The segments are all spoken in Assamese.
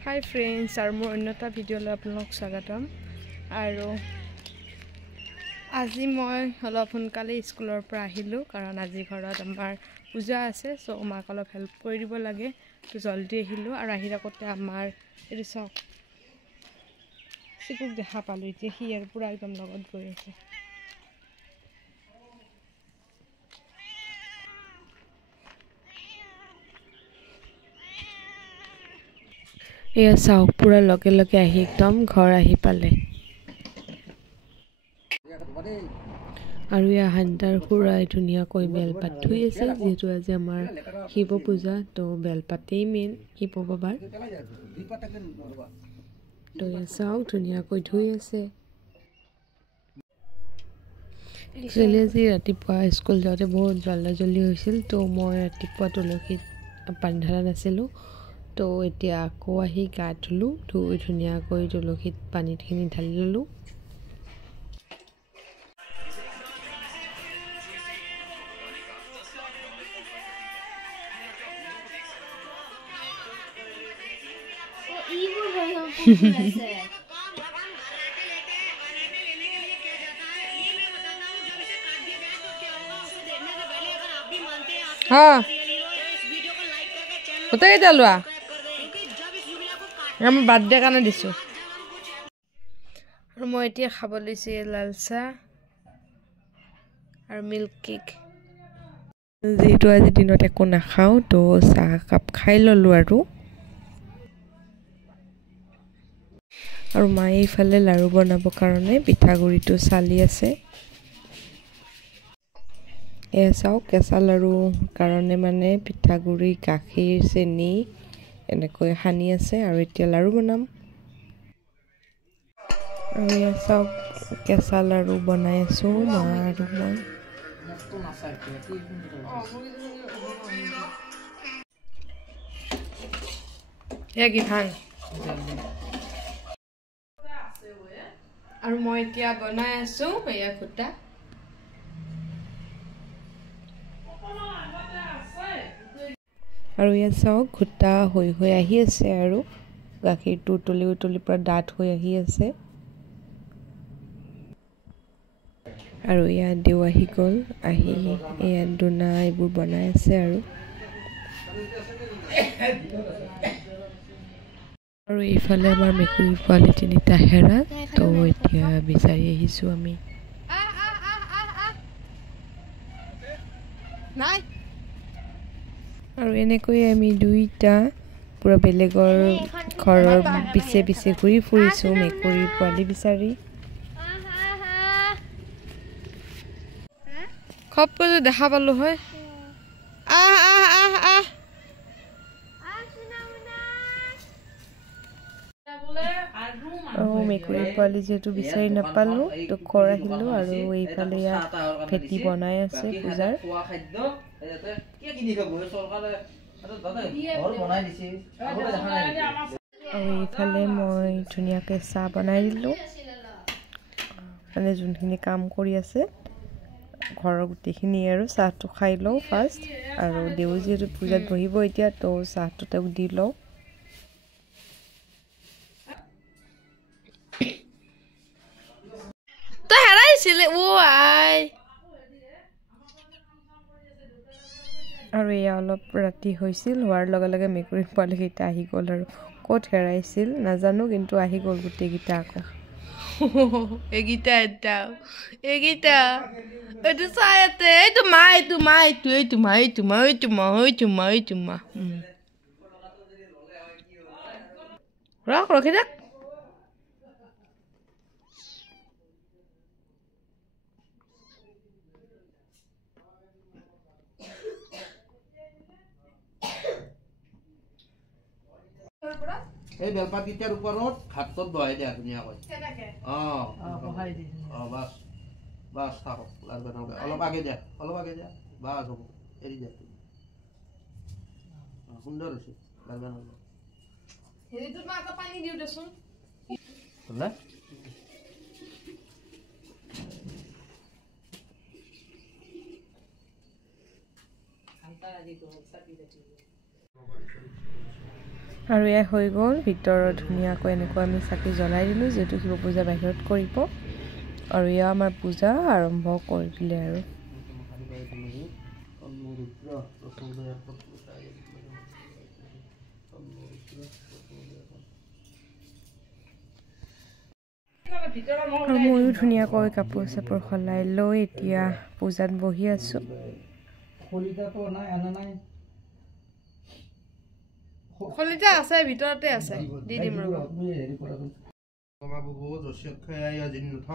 Hi friends, our more another video লৈ আপোনালোক স্বাগতম আৰু আজি মই অলপ সোনকালে স্কুলৰ পৰা আহিলো কাৰণ আজি ঘৰত আমাৰ পূজা আছে সো মাক অলপ হেল্প কৰি দিব লাগে তো জলদি আহিলো আৰু আহি থাকোতে আমাৰ এই সব সিকুক দেখা পালো এতিয়া হি আৰু পুৰা একদম লগত গৈ আছে এয়া চাওক পুৰা লগে লগে আহি একদম ঘৰ আহি পালে আৰু ইয়া হান্দাৰ পুৰাই ধুনীয়াকৈ বেলপাত থৈ আছে যেহেতু আজি আমাৰ শিৱ পূজা তো বেলপাতেই মেইন শিৱ বাবাৰ তো ইয়া চাওক ধুনীয়াকৈ ধুই আছে একচুৱেলি আজি ৰাতিপুৱা স্কুল যাওঁতে বহুত জল্দি হৈছিল তো মই ৰাতিপুৱা তুলসীত পানী ঢালা নাছিলোঁ তো এতিয়া আকৌ আহি গা ধুলোঁ ধুই ধুনীয়াকৈ তুলসীত পানীখিনি ঢালি ল'লোঁ हाँ उतरे चलवा हम बर्थडे কাৰণে দিছো আৰু মই এতিয়া খাব লৈছে লাল চাহ আৰু মিল্ক কেক যেহেতু আজি দিনত একো নাখাও তো চাহ কাপ খাই ললো আৰু মায়ে ইফালে লাৰু বনাব কাৰণে পিঠাগুৰিটো চালি আছে এয়া চাওক কেঁচা লাৰু কাৰণে মানে পিঠাগুৰি গাখীৰ চেনি এনেকৈ সানি আছে আৰু এতিয়া লাৰু বনাম আৰু এয়া চাওক কেঁচা লাৰু বনাই আছো মা আৰু মই এয়া কি ভাং আৰু মই এতিয়া বনাই আছো এয়া খুটা আৰু ইয়া চাওক খুটা হৈ আহি আছে আৰু গাখীৰটো উতলি পৰা ডাঠ হৈ আহি আছে আৰু ইয়া দেউ আহি গ'ল আহি এয়া দুনা এইবোৰ বনাই আছে আৰু এইফালে আমাৰ মেকুৰী পোৱালি তিনিটা হেৰা তো এতিয়া বিচাৰি আহিছো আমি নাই আৰু এনেকৈ আমি দুইটা পুৰা বেলেগৰ ঘৰৰ পিছে ঘূৰি ফুৰিছো মেকুৰী পোৱালি বিচাৰি খপকৈ দেখা পালো হয় মেকুৰী পোৱালি যেহেতু বিচাৰি নাপালো তো ঘৰ আহিলো আৰু এইফালে ইয়াত ভেটি বনাই আছে পূজাৰ আৰু এইফালে মই ধুনীয়াকৈ চাহ বনাই দিলোঁ মানে যোনখিনি কাম কৰি আছে ঘৰৰ গোটেইখিনি আৰু চাহটো খাই লওঁ ফাৰ্ষ্ট আৰু দেউ যিহেতু পূজাত বহিব এতিয়া তো চাহটো তেওঁক দি লওঁ তই হেৰাইছিলে আৰু এয়া অলপ ৰাতি হৈছিল হোৱাৰ লগে লগে মেকুৰী পোৱালিকেইটা আহি গ'ল আৰু ক'ত হেৰাইছিল নাজানো কিন্তু আহি গ'ল গোটেইকেইটা আকৌ এইকেইটা এইটো চাই আছে এইটো মা ৰখি থাক এই বেলপাত গিটাৰ ওপৰত হাতত বহাই দিয়া ধুনীয়াকৈ বাছ থাকক অলপ আগে দিয়া বাছ হ'ব এৰি দিয়া সুন্দৰ হৈছে পানী দিওঁ দেচোন আৰু এয়া হৈ গ'ল ভিতৰত ধুনীয়াকৈ এনেকৈ আমি চাকি জ্বলাই দিলোঁ যিহেতু শিৱ পূজা বাহিৰত কৰিব আৰু এয়া আমাৰ পূজা আৰম্ভ কৰি দিলে আৰু ময়ো ধুনীয়াকৈ কাপোৰ চাপোৰ সলাই লৈ এতিয়া পূজাত বহি আছোঁ খলিতা আছে ভিতৰতে আছে দি দিম ৰবা মহাবাহু যস্যক্ষয়ায় জিন্নথ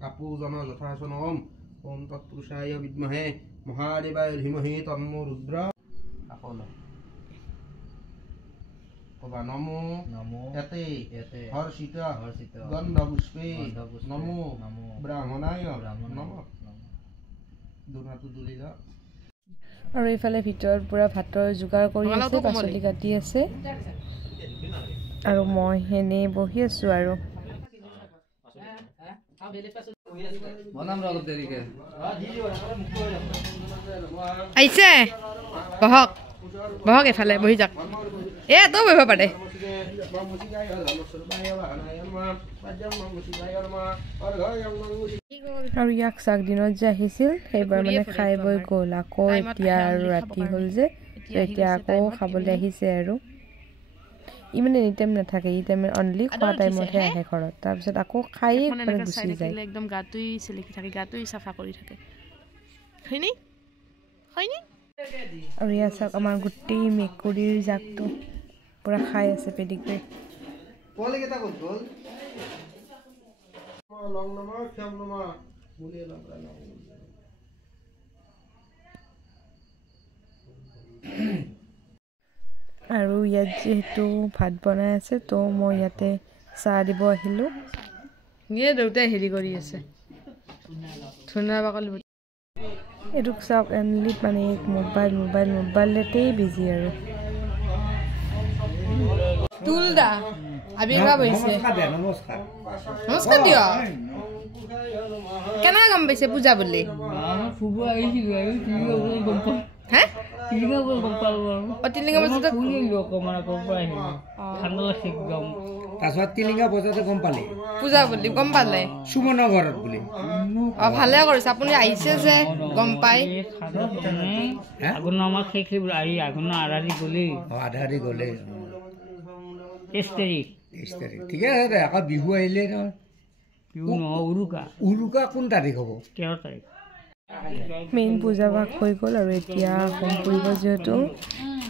কাপুজনা যথাসন ওম ওম তৎপুৰুষায় বিদ্মহে মহাদেৱায় ধীমহি তন্মো ৰুদ্ৰ আকল কবা নমো নমো এতে এতে হৰ্ষিত হৰ্ষিত গন্ধ পুষ্পে নমো ব্ৰাহ্মণায় নমো দুনাটো দুলিলা আৰু এইফালে ভিতৰত পুৰা ভাতৰ যোগাৰ কৰি আছে পাচলি কাটি আছে আৰু মই হেনে বহি আছো আৰু আহিছে বহক বহক এফালে বহি যাক তই বহিব পাৰে আৰু ইয়াক চাক দিনত যে আহিছিল সেইবাৰ মানে খাই বৈ গ'ল আকৌ এতিয়া আৰু ৰাতি হ'ল যে এতিয়া আকৌ খাবলৈ আহিছে আৰু ই মানে এনি টাইম নাথাকে ই টাইম অনলি খোৱা টাইমতহে আহে ঘৰত তাৰপিছত আকৌ খাই মানে গুচি যায় একদম গাটোই চিলিকি থাকে গাটোই চাফা কৰি থাকে হয়নি হয়নি আৰু ইয়াত চাওক আমাৰ গোটেই মেকুৰীৰ জাকটো পুৰা খাই আছে পেডিগ্ৰী পোৱালিকেইটা ক'ত গ'ল লং নম্বৰ ক্ষম নম্বৰ মুলিয়ে লং আৰু ইয়াত যিহেতু ভাত বনাই আছে তো মই ইয়াতে চাহ দিব আহিলোঁ দেউতাই হেৰি কৰি আছে ধুনীয়া বাকলি এইটোক চাওক এনলি মানে মোবাইলতেই বিজি আৰু তুলদা আবিৰ্ভাৱ হৈছে নমস্কাৰ দিয় কেনেকৈ গম পাইছে পূজা বুলি পূজা বুলি গম পালে সুমনৰ ঘৰত বুলি ভালে কৰিছে আপুনি আহিছে যে গম পাই আধাৰি গ'লে ঠিকে আছে আকৌ বিহু আহিলে উৰুকা কোন তাৰিখ হ'ব 13 তাৰিখ মেইন পূজা ভাগ হৈ গ'ল আৰু এতিয়া হোম কৰিব যিহেতু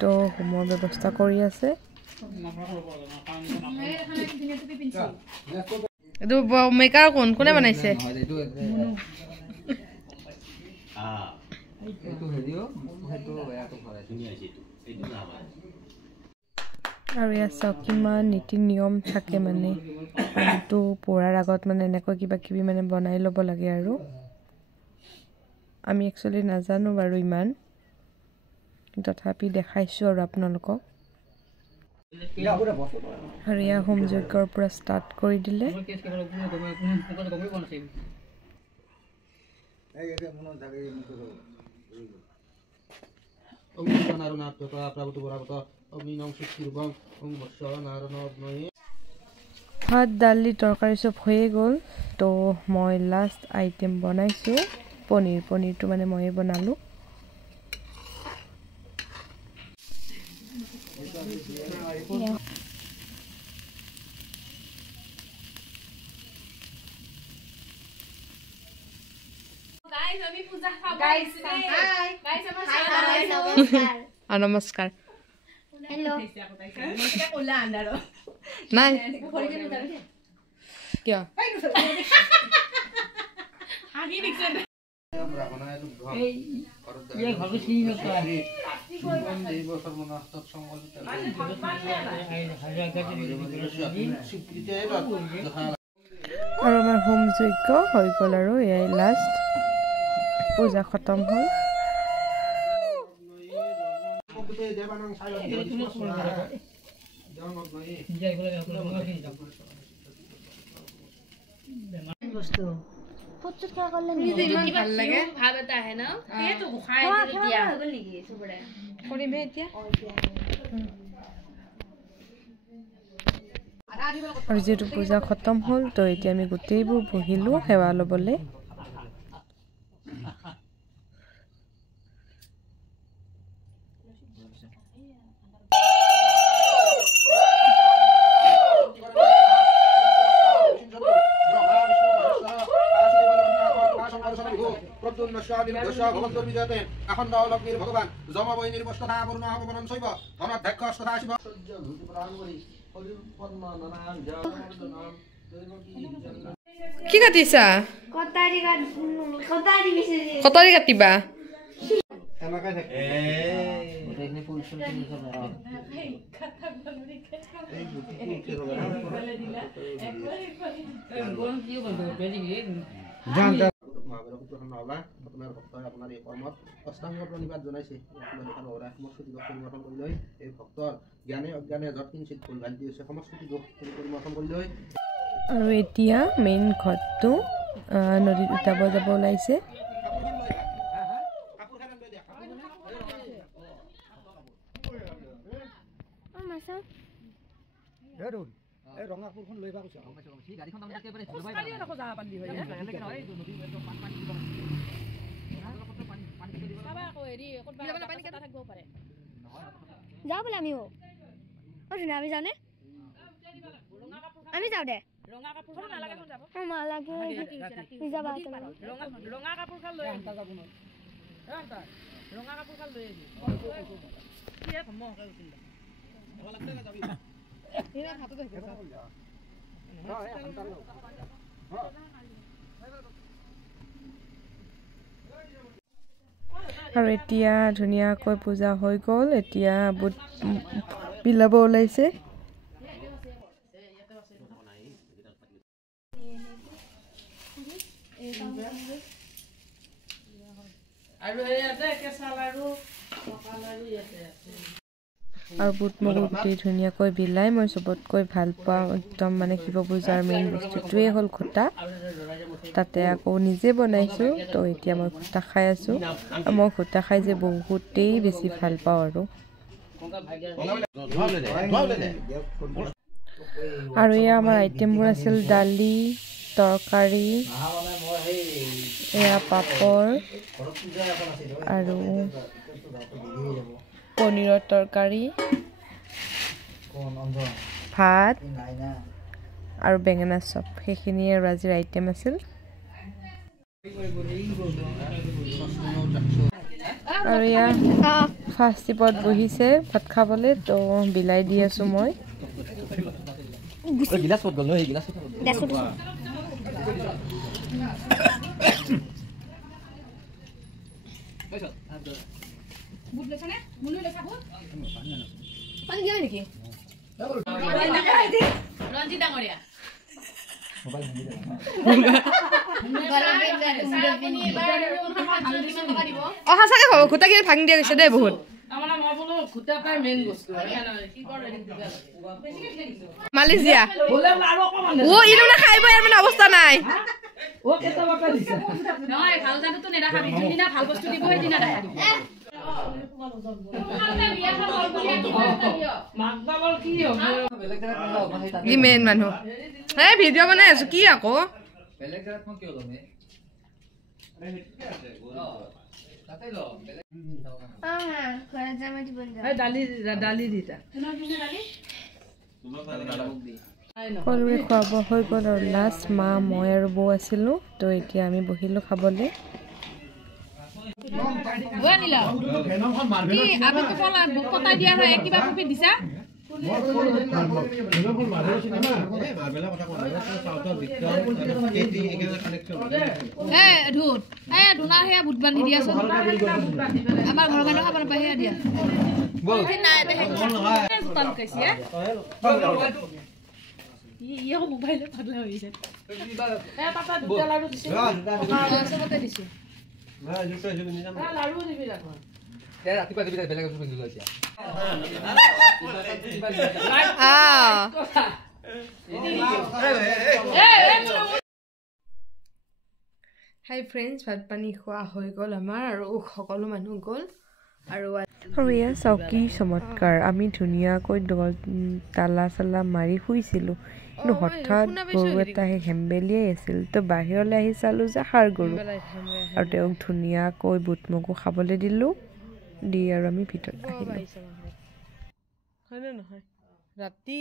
তো হোমৰ ব্যৱস্থা কৰি আছে এইটো মেকাৰ কোনে বনাইছে আৰু ইয়াত চাওক কিমান নীতি নিয়ম থাকে মানে তো পঢ়াৰ আগত মানে এনেকৈ কিবা কিবি মানে বনাই ল'ব লাগে আৰু আমি একচুৱেলি নাজানো বাৰু ইমান তথাপি দেখাইছোঁ আৰু আপোনালোকক আৰু ইয়াৰ হোম যজ্ঞৰ পৰা ষ্টাৰ্ট কৰি দিলে ভাত দালি তৰকাৰী চব হৈয়ে গ'ল তো মই লাষ্ট আইটেম বনাইছোঁ পনীৰটো মানে ময়ে বনালোঁ নমস্কাৰ নাই কিয় আৰু আমাৰ হোম যজ্ঞ হৈ গ'ল আৰু এয়াই লাষ্ট পূজা খতম হ'ল ভাল লাগে ভাব এটা আহে ন সেইটো গুখাই দিয়া কৰিমহে এতিয়া আৰু যেহেতু পূজা খতম হ'ল তো এতিয়া আমি গোটেইবোৰ বহিলোঁ সেৱা ল'বলৈ ভগৱান জমাবৈ নিৰ্বস্ততা পূৰ্ণ শৈব ধনাধ্যক্ষ তথা শিৱ কি কাটিছা কটাৰী কাটিবা আপোনাৰ এই কৰ্মত অষ্টাংগ প্ৰণিপাত জনাইছে সমষ্টি দোষ পৰিৱৰ্তন কৰি লৈ এই ভক্তৰ জ্ঞানে অজ্ঞানে যত কিঞ্চিত ভুল ভ্ৰান্তি হৈছে সমষ্টি দোষ পৰিৱৰ্তন কৰি লৈ আৰু এতিয়া মেইন ঘৰটো নদীত উটাব যাব ওলাইছে যাও বোলে আমিও আমি যাও নে আমি যাও দে ৰঙা কাপোৰ নালাগে যাব নালাগে যাবা ৰঙা কাপোৰ খাল লৈ আনতা যাব ন ৰঙা কাপোৰ খাল লৈ আহি কি হে ধম হৈ উঠিল লাগতে না যাবি এরা হাতে দেখে আৰু এতিয়া ধুনীয়াকৈ পূজা হৈ গ'ল এতিয়া বুট বিলাব ওলাইছে আৰু বুট মগু গুটি ধুনীয়াকৈ বিলাই মই চবতকৈ ভাল পাওঁ একদম মানে শিৱ পূজাৰ মেইন বস্তুটোৱে হ'ল খোটা তাতে আকৌ নিজে বনাইছোঁ তো এতিয়া মই খোটা খাই আছোঁ মই খোটা খাই যে বহুতেই বেছি ভাল পাওঁ আৰু এয়া আমাৰ আইটেমবোৰ আছিল দালি তৰকাৰী এয়া পাপৰ আৰু পনীৰৰ তৰকাৰী ভাত আৰু বেঙেনা চপ সেইখিনি আৰু আজিৰ আইটেম আছিল আৰু এয়া ফাৰ্ষ্ট টিপত বহিছে ভাত খাবলৈ তো বিলাই দি আছোঁ মই সঁচাকে হ'ব খুটাখিনি ভাঙি দিয়া গৈছে দেই বহুত মালিচ দিয়া ও ইনো না খাইব ইয়াৰ মানে অৱস্থা নাই ও কেটা বাকা দিছে নহয় ভাল জানো তো নেৰা খাবি দিনা ভাল বস্তু দিব এই দিনা দেখা দিব কি মেইন মানুহ হে ভিডিঅ' বনাই আছো কি আকৌ সকলোৰে খোৱা বোৱা হৈ গ'ল আৰু লাষ্ট মা মই আৰু বৌ আছিলোঁ তো এতিয়া আমি বহিলোঁ খাবলৈ মোবাইলত পাগলা হৈ গৈছে হাই ফ্ৰেণ্ডছ ভাত পানী খোৱা হৈ গ'ল আমাৰ আৰু সকলো মানুহ গ'ল আৰু এয়া চাওক কি চমৎকাৰ আমি ধুনীয়াকৈ তালা চালা মাৰি শুইছিলোঁ কিন্তু হঠাৎ গৰু এটা সেই হেম্বেলিয়াই আছিল তো বাহিৰলৈ আহি চালোঁ যে ষাঁড় গৰু আৰু তেওঁক ধুনীয়াকৈ বুট মগু খাবলৈ দিলোঁ দি আৰু আমি ভিতৰত আহিলোঁ হয়নে নহয় ৰাতি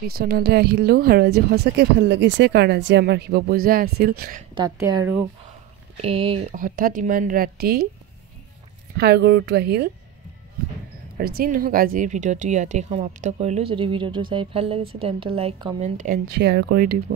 বিচনালৈ আহিলোঁ আৰু আজি সঁচাকৈ ভাল লাগিছে কাৰণ আজি আমাৰ শিৱ পূজা আছিল তাতে আৰু এই হঠাৎ ইমান ৰাতি ষাঁড় গৰুটো আহিল আৰু যি নহওক আজিৰ ভিডিঅ'টো ইয়াতে সমাপ্ত কৰিলোঁ যদি ভিডিঅ'টো চাই ভাল লাগিছে তেন্তে লাইক কমেণ্ট এণ্ড শ্বেয়াৰ কৰি দিব